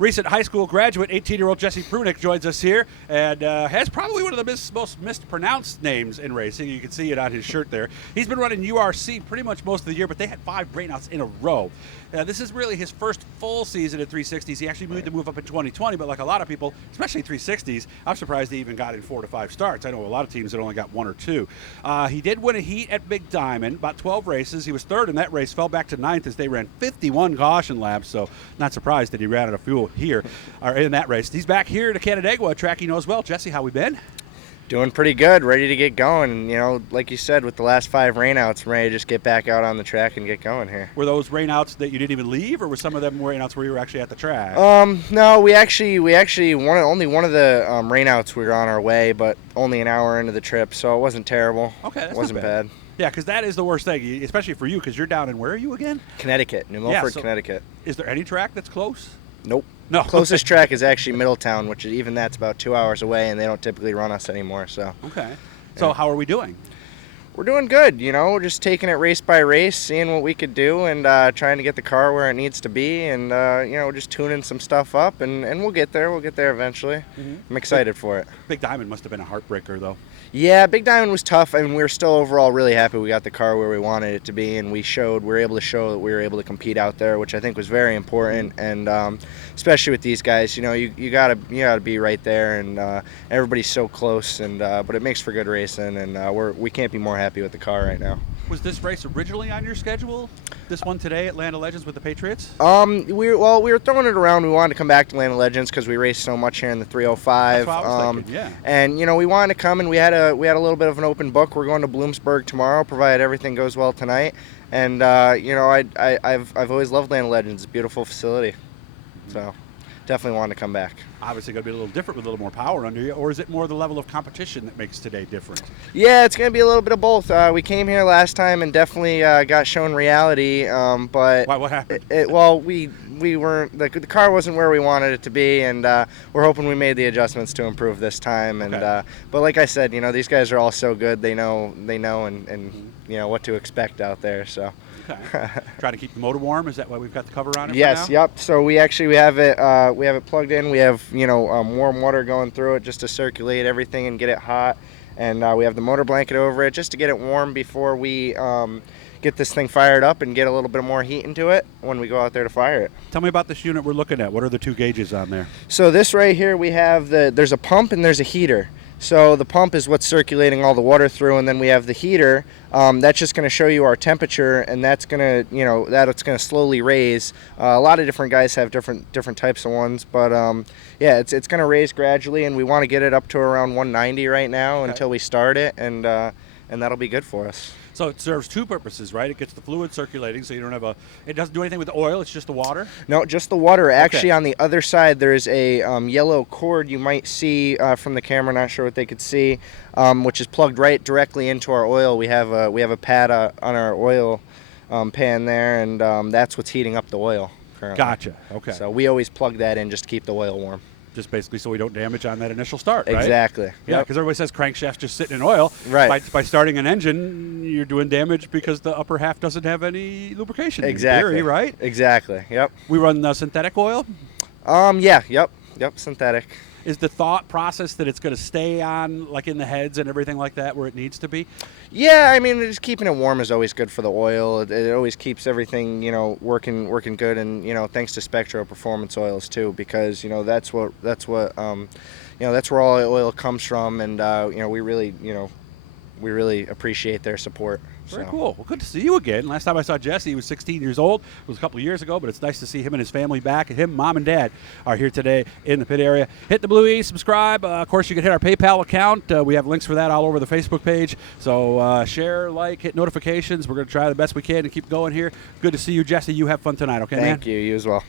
Recent high school graduate, 18-year-old Jesse Pruchnik joins us here and has probably one of the most mispronounced names in racing. You can see it on his shirt there. He's been running URC pretty much most of the year, but they had 5 rainouts in a row. This is really his first full season at 360s. He actually made the move up in 2020, but like a lot of people, especially 360s, I'm surprised he even got in 4 to 5 starts. I know a lot of teams that only got 1 or 2. He did win a heat at Big Diamond, about 12 races. He was 3rd in that race, fell back to 9th as they ran 51 caution laps, so not surprised that he ran out of fuel here or in that race. He's back here to Canandaigua, a track he knows well. Jesse, how we been? Doing pretty good, ready to get going. You know, like you said, with the last 5 rainouts, we're ready to just get back out on the track and get going here. Were those rainouts that you didn't even leave, or were some of them rainouts where you were actually at the track? No, we actually only one of the rainouts we were on our way, but only an hour into the trip, so it wasn't terrible. Okay, that's it wasn't not bad. bad. Yeah, because that is the worst thing, especially for you, because you're down in where are you again? Connecticut, New Milford, Connecticut. Is there any track that's close? Nope. No. Closest track is actually Middletown, which is, even that's about 2 hours away, and they don't typically run us anymore. So. Okay. So yeah. How are we doing? We're doing good. You know, we're just taking it race by race, seeing what we could do, and trying to get the car where it needs to be, and you know, just tuning some stuff up, and we'll get there. We'll get there eventually. Mm-hmm. I'm excited for it. Big Diamond must have been a heartbreaker, though. Yeah, Big Diamond was tough. I mean, we were still overall really happy we got the car where we wanted it to be, and we were able to show that we were able to compete out there, which I think was very important. And especially with these guys, you know, you gotta be right there, and everybody's so close. And but it makes for good racing, and we can't be more happy with the car right now. Was this race originally on your schedule? This one today at Land of Legends with the Patriots? We were throwing it around. We wanted to come back to Land of Legends because we raced so much here in the 305. That's what I was thinking, yeah. And you know, we wanted to come, and we had a little bit of an open book. We're going to Bloomsburg tomorrow, provided everything goes well tonight. And you know, I've always loved Land of Legends. It's a beautiful facility, so definitely wanted to come back. Obviously going to be a little different with a little more power under you, or is it more the level of competition that makes today different? Yeah, it's going to be a little bit of both. We came here last time and definitely got shown reality, but why? What happened? We weren't, the car wasn't where we wanted it to be, and we're hoping we made the adjustments to improve this time. And okay. But like I said, you know, these guys are all so good. They know, and you know what to expect out there. So. Okay. Trying to keep the motor warm. Is that why we've got the cover on it? Yes. For now? Yep. So we have it plugged in. We have warm water going through it just to circulate everything and get it hot, and we have the motor blanket over it just to get it warm before we get this thing fired up and get a little bit more heat into it when we go out there to fire it. Tell me about this unit we're looking at. What are the 2 gauges on there? So this right here, we have there's a pump and there's a heater. So the pump is what's circulating all the water through, and then we have the heater. That's just going to show you our temperature, and that's going to, you know, it's going to slowly raise. A lot of different guys have different types of ones, but yeah, it's going to raise gradually, and we want to get it up to around 190 right now until we start it, and that'll be good for us. So it serves 2 purposes, right? It gets the fluid circulating, so you don't have it doesn't do anything with the oil, it's just the water? No, just the water. Actually, okay. On the other side, there's a yellow cord you might see from the camera, not sure what they could see, which is plugged right directly into our oil. We have a pad on our oil pan there, and that's what's heating up the oil currently. Gotcha, okay. So we always plug that in just to keep the oil warm. Just basically so we don't damage on that initial start, right? Exactly. Yeah, because everybody says crankshaft's just sitting in oil. Right. By starting an engine, you're doing damage because the upper half doesn't have any lubrication. Exactly. In theory, right? Exactly. Yep. We run synthetic oil? Yeah. Yep. Synthetic. Is the thought process that it's going to stay on, like in the heads and everything like that, where it needs to be? Yeah, I mean, just keeping it warm is always good for the oil. It always keeps everything, you know, working good, and you know, thanks to Spectro Performance Oils too, because you know that's what that's where all the oil comes from, and you know, we really appreciate their support. Very cool. Well, good to see you again. Last time I saw Jesse, he was 16 years old. It was a couple of years ago, but it's nice to see him and his family back. And him, mom, and dad are here today in the pit area. Hit the blue E, subscribe. Of course, you can hit our PayPal account. We have links for that all over the Facebook page. So share, like, hit notifications. We're going to try the best we can to keep going here. Good to see you, Jesse. You have fun tonight, okay, man? Thank you. You as well.